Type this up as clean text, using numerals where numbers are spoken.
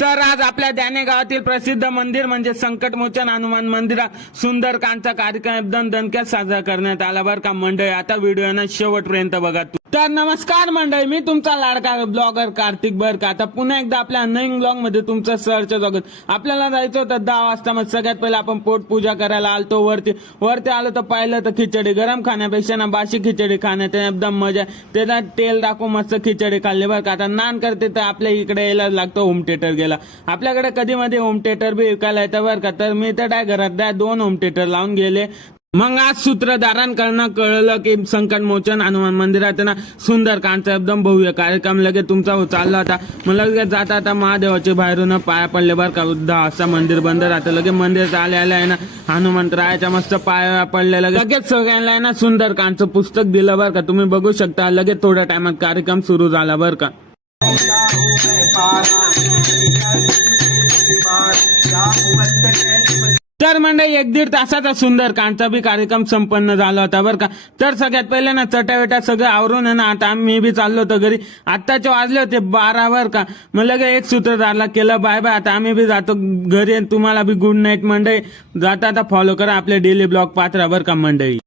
तर आज आपल्या द्याने गावातील प्रसिद्ध मंदिर म्हणजे संकटमोचन हनुमान मंदिरात सुंदरकांडचा कार्यक्रम एकदम दणक्यात साजरा करण्यात आला बरं का मंडळी. आता व्हिडिओ ना शेवटपर्यंत बघा. तर नमस्कार मंडळी, मी तुमचा लाडका ब्लॉगर कार्तिक बरं का. आता पुन्हा एकदा आपल्या नवीन ब्लॉग मध्ये तुमचं सहर्ष स्वागत. आपल्याला जायचं होतं 10 वाजता. मग सगळ्यात पहिले आपण पोट पूजा करायला आलतो. वरती आलो तर पाहिलं तर खिचडी गरम खाण्यापेक्षा ना बाशी खिचडी खाण्यात एकदम मजा. त्याच्यात तेल टाकून मस्त खिचडी खाल्ली बरं का. आता नान करते तर आपल्या इकडे यायला लागतो होम थिएटर गेला. आपल्याकडे कधी मध्ये होम थिएटर बी विकायला येतं बरं का. तर मी तर काय घरात 2 होम थिएटर लावून गेले. मग आज सूत्रधारांकडनं कळलं की संकटमोचन हनुमान मंदिरात ना सुंदरकांडचा एकदम भव्य कार्यक्रम लगेच तुमचा चालला होता. मग लगेच जाता आता महादेवाचे बाहेरून पाया पडले बरं का. 10 वाजता मंदिर बंद राहतं. लगेच मंदिर आल्या आहे ना हनुमंतरायाच्या मस्त पाया पडले. लगेच सगळ्यांना ना सुंदरकांडचं पुस्तक दिलं बरं का. तुम्ही बघू शकता. लगेच थोड्या टायमात कार्यक्रम सुरू झाला बरं का. तर मंडळी 1-1.5 तासाचा सुंदरकांडचा बी कार्यक्रम संपन्न झाला होता बरं का. तर सगळ्यात पहिले ना चटावेटा सगळं आवरून आहे ना आता मी बी चाललो होतो घरी. आत्ताचे वाजले होते 12 बरं का. मग लगे एक सूत्रधारला केलं बाय बाय. आता आम्ही बी जातो घरी. तुम्हाला बी गुड नाईट मंडळी. जाता आता फॉलो करा आपले डेली ब्लॉग पात्रा बरं का मंडळी.